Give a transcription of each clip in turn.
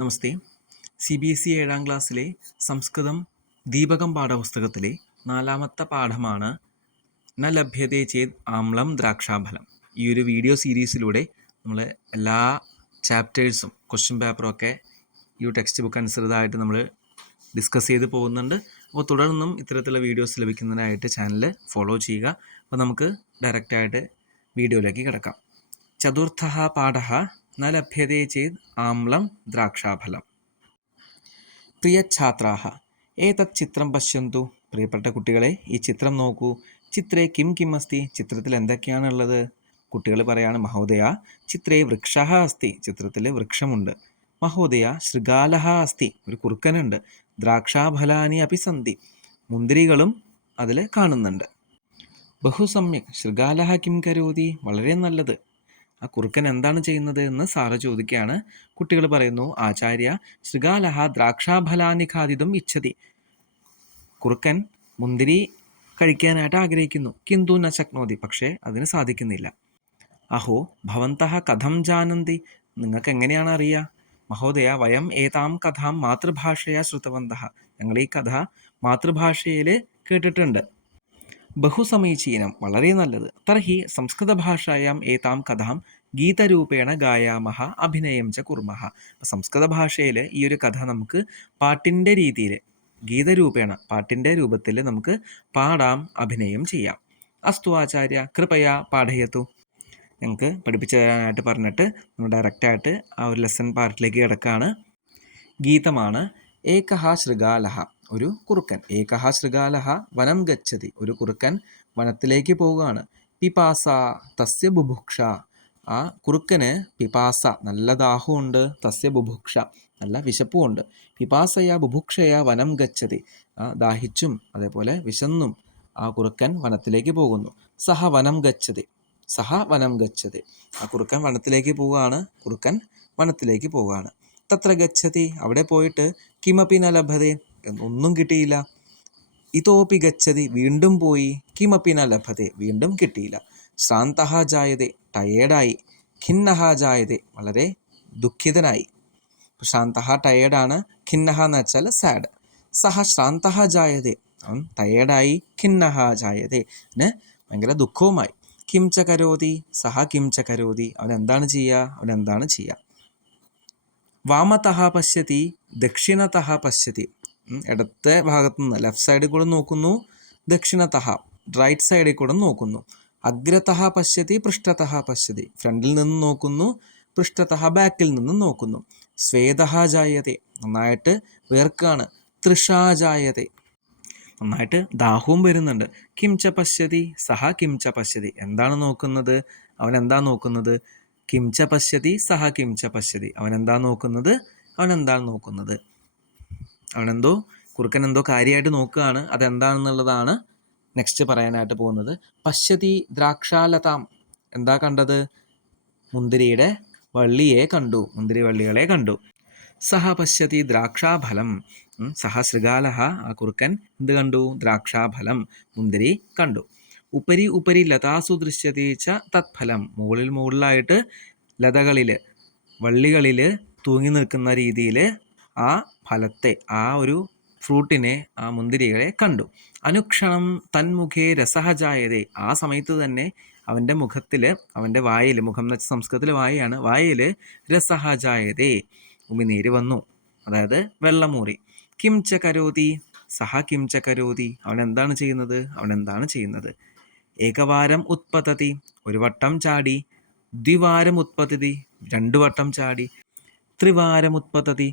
നമസ്തേ. CBSE 7ാം ക്ലാസ്സിലെ സംസ്കൃതം ദീപകം പാഠപുസ്തകത്തിലെ 4ാമത്തെ പാഠമാണ് ന ലഭ്യതേ ചേത് ആമ്ലം ദ്രാക്ഷാഫലം. ഈ ഒരു വീഡിയോ സീരീസിലൂടെ നമ്മൾ എല്ലാ ചാപ്റ്റേഴ്സും ക്വസ്റ്റ്യൻ പേപ്പറും ഒക്കെ ഈ ടെക്സ്റ്റ് ബുക്ക് അനുസൃതമായിട്ട് നമ്മൾ ഡിസ്കസ് ചെയ്ത് പോകുന്നുണ്ട്. അപ്പോൾ തുടർന്നും ഇത്തരത്തിലുള്ള വീഡിയോസ് ലഭിക്കുന്നതിനായിട്ട് ചാനൽ ഫോളോ ചെയ്യുക. അപ്പോൾ നമുക്ക് ഡയറക്റ്റായിട്ട് വീഡിയോയിലേക്ക് കിടക്കാം. ചതുർത്ഥ പാഠഃ ന ലഭ്യതേ ചേത് ആമ്ലം ദ്രാക്ഷാഫലം. പ്രിയ ഛാത്രാഃ ഏതത് ചിത്രം പശ്യന്തു. പ്രിയപ്പെട്ട കുട്ടികളെ, ഈ ചിത്രം നോക്കൂ. ചിത്രേ കിം കിം അസ്തി. ചിത്രത്തിൽ എന്തൊക്കെയാണുള്ളത്? കുട്ടികൾ പറയാണ്, മഹോദയ ചിത്രേ വൃക്ഷഃ അസ്തി. ചിത്രത്തിൽ വൃക്ഷമുണ്ട്. മഹോദയ ശൃഗാലഃ അസ്തി. ഒരു കുറുക്കനുണ്ട്. ദ്രാക്ഷാഫലാനി അപി സന്തി. മുന്തിരികളും അതിൽ കാണുന്നുണ്ട്. ബഹു സമ്യക്. ശൃഗാലഃ കിം കരോതി. വളരെ നല്ലത്. ആ കുറുക്കൻ എന്താണ് ചെയ്യുന്നത് എന്ന് സാറ് ചോദിക്കുകയാണ്. കുട്ടികൾ പറയുന്നു, ആചാര്യ ശൃഗാലഃ ദ്രാക്ഷാഫലാനി ഖാദിതും ഇച്ഛതി. കുറുക്കൻ മുന്തിരി കഴിക്കാനായിട്ട് ആഗ്രഹിക്കുന്നു. കിന്തു ന ശക്നോതി. പക്ഷേ അതിന് സാധിക്കുന്നില്ല. അഹോ ഭവന്തഃ കഥം ജാനന്തി. നിങ്ങൾക്ക് എങ്ങനെയാണ് അറിയുക? മഹോദയ വയം ഏതാം കഥാം മാതൃഭാഷയാ ശ്രുതവന്തഃ. ഞങ്ങൾ ഈ കഥ മാതൃഭാഷയിൽ കേട്ടിട്ടുണ്ട്. ബഹുസമീചീനം. വളരെ നല്ലത്. തർഹി സംസ്കൃതഭാഷായാം ഏതാം കഥാം ഗീതരൂപേണ ഗായാമഹ അഭിനയം ച കുർമഹ. സംസ്കൃത ഭാഷയിൽ ഈ ഒരു കഥ നമുക്ക് പാട്ടിൻ്റെ രീതിയിൽ, ഗീതരൂപേണ പാട്ടിൻ്റെ രൂപത്തിൽ നമുക്ക് പാടാം, അഭിനയം ചെയ്യാം. അസ്തു ആചാര്യ കൃപയാ പാഠയത്തു. ഞങ്ങൾക്ക് പഠിപ്പിച്ചു തരാനായിട്ട് പറഞ്ഞിട്ട് നമ്മൾ ഡയറക്റ്റായിട്ട് ആ ഒരു ലെസൺ പാർട്ടിലേക്ക് കിടക്കുകയാണ്. ഗീതമാണ്. ഏകഃ ശൃഗാലഃ. ഒരു കുറുക്കൻ. ഏകഃ ശൃഗാലഃ വനം ഗച്ഛതി. ഒരു കുറുക്കൻ വനത്തിലേക്ക് പോവുകയാണ്. പിപാസ തസ്യ ബുഭുക്ഷ. ആ കുറുക്കന് പിപാസ, നല്ല ദാഹമുണ്ട്. തസ്യ ബുഭുക്ഷ, നല്ല വിശപ്പുമുണ്ട്. പിപാസയ ബുഭുക്ഷയ വനം ഗച്ഛതി. ദാഹിച്ചും അതേപോലെ വിശന്നും ആ കുറുക്കൻ വനത്തിലേക്ക് പോകുന്നു. സഹ വനം ഗച്ഛതി. സഹ വനം ഗച്ഛതി. ആ കുറുക്കൻ വനത്തിലേക്ക് പോവുകയാണ്. കുറുക്കൻ വനത്തിലേക്ക് പോവുകയാണ്. തത്ര ഗച്ഛതി. അവിടെ പോയിട്ട് കിമപി ന ലഭതേ. ഒന്നും കിട്ടിയില്ല. ഇതോപി ഗച്ഛതി. വീണ്ടും പോയി. കിമപി ന ലഭതേ. വീണ്ടും കിട്ടിയില്ല. ശ്രാന്തഃ ജായതേ. ടയേർഡായി. ഖിന്നഃ ജായതേ. വളരെ ദുഃഖിതനായി. ശ്രാന്തഃ ടയേർഡാണ്. ഖിന്നഃ എന്ന് വെച്ചാൽ സാഡ്. സഹ ശ്രാന്തഃ ജായതേ. അവൻ ടയേർഡായി. ഖിന്നഃ ജായതേ. പിന്നെ ഭയങ്കര ദുഃഖവുമായി. കിം ച കരോതി. സഹ കിം ച കരോതി. അവൻ എന്താണ് ചെയ്യുക? വാമതഃ പശ്യതി ദക്ഷിണതഃ പശ്യതി. ഇടത്തെ ഭാഗത്തു നിന്ന്, ലെഫ്റ്റ് സൈഡിൽ കൂടെ നോക്കുന്നു. ദക്ഷിണതഃ റൈറ്റ് സൈഡിൽ കൂടെ നോക്കുന്നു. അഗ്രതഃ പശ്യതി പൃഷ്ഠതഃ പശ്യതി. ഫ്രണ്ടിൽ നിന്ന് നോക്കുന്നു. പൃഷ്ഠതഃ ബാക്കിൽ നിന്ന് നോക്കുന്നു. സ്വേദഃ ജായതേ. നന്നായിട്ട് വേർക്കാണ്. തൃഷാ ജായതേ. നന്നായിട്ട് ദാഹവും വരുന്നുണ്ട്. കിം ച പശ്യതി. സഹ കിം ച പശ്യതി. എന്താണ് നോക്കുന്നത്? അവൻ എന്താ നോക്കുന്നത്? കിം ച പശ്യതി സഹ കിം ച പശ്യതി. അവൻ എന്താണ് നോക്കുന്നത്? അവനെന്തോ, കുറുക്കൻ എന്തോ കാര്യമായിട്ട് നോക്കുകയാണ്. അതെന്താണെന്നുള്ളതാണ് നെക്സ്റ്റ് പറയാനായിട്ട് പോകുന്നത്. പശ്യതി ദ്രാക്ഷാലതാം. എന്താ കണ്ടത്? മുന്തിരിയുടെ വള്ളിയെ കണ്ടു. മുന്തിരി വള്ളികളെ കണ്ടു. സഹ പശ്യതി ദ്രാക്ഷാഫലം. സഹ ശൃഗാലഃ. ആ കുറുക്കൻ എന്ത് കണ്ടു? ദ്രാക്ഷാഫലം, മുന്തിരി കണ്ടു. ഉപരി ഉപരി ലതാസു ദൃശ്യതേ ച തത്ഫലം. മുകളിലായിട്ട് ലതകളിൽ, വള്ളികളിൽ തൂങ്ങി നിൽക്കുന്ന രീതിയിൽ ആ ഫലത്തെ, ആ ഒരു ഫ്രൂട്ടിനെ, ആ മുന്തിരികളെ കണ്ടു. അനുക്ഷണം തന്മുഖേ രസഃ ജായതേ. ആ സമയത്ത് തന്നെ അവൻ്റെ മുഖത്തിൽ, അവൻ്റെ വായിൽ, മുഖം എന്ന് വെച്ചാൽ സംസ്കൃതത്തിൽ വായാണ്, വായിൽ രസഃ ജായതേ, ഉമിനീര് വന്നു, അതായത് വെള്ളമൂറി. കിം ച കരോതി. സഹ കിം ച കരോതി. അവൻ എന്താണ് ചെയ്യുന്നത്? ഏകവാരം ഉത്പതതി. ഒരു വട്ടം ചാടി. ദ്വിവാരം ഉത്പതതി. 2 വട്ടം ചാടി. ത്രിവാരം ഉത്പതതി.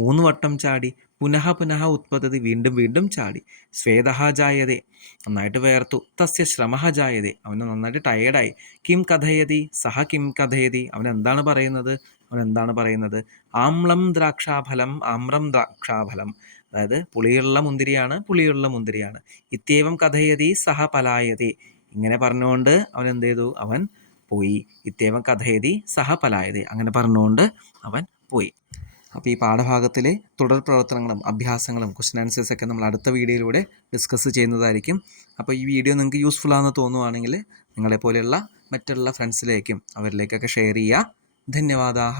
3 വട്ടം ചാടി. പുനഃ പുനഃ ഉത്പതതി. വീണ്ടും വീണ്ടും ചാടി. സ്വേദഃ ജായതേ. നന്നായിട്ട് വേർത്തു. തസ്യ ശ്രമഃ ജായതേ. അവന് നന്നായിട്ട് ടയേർഡായി. കിം കഥയതി. സഹ കിം കഥയതി. അവൻ എന്താണ് പറയുന്നത്? ആമ്ലം ദ്രാക്ഷാഫലം. അതായത് പുളിയുള്ള മുന്തിരിയാണ്. ഇത്യേവം കഥയതി സഹ പലായതി. ഇങ്ങനെ പറഞ്ഞുകൊണ്ട് അവൻ എന്ത് ചെയ്തു? അവൻ പോയി. ഇത്യേവം കഥയതി സഹ പലായതി. അങ്ങനെ പറഞ്ഞുകൊണ്ട് അവൻ പോയി. അപ്പോൾ ഈ പാഠഭാഗത്തിലെ തുടർ പ്രവർത്തനങ്ങളും അഭ്യാസങ്ങളും ക്വസ്റ്റ്യൻ ആൻസേഴ്സൊക്കെ നമ്മൾ അടുത്ത വീഡിയോയിലൂടെ ഡിസ്കസ് ചെയ്യുന്നതായിരിക്കും. അപ്പോൾ ഈ വീഡിയോ നിങ്ങൾക്ക് യൂസ്ഫുൾ ആണെന്ന് തോന്നുവാണെങ്കിൽ നിങ്ങളെപ്പോലെയുള്ള മറ്റുള്ള ഫ്രണ്ട്സിലേക്കും അവരിലേക്കൊക്കെ ഷെയർ ചെയ്യുക. ധന്യവാദാഹ.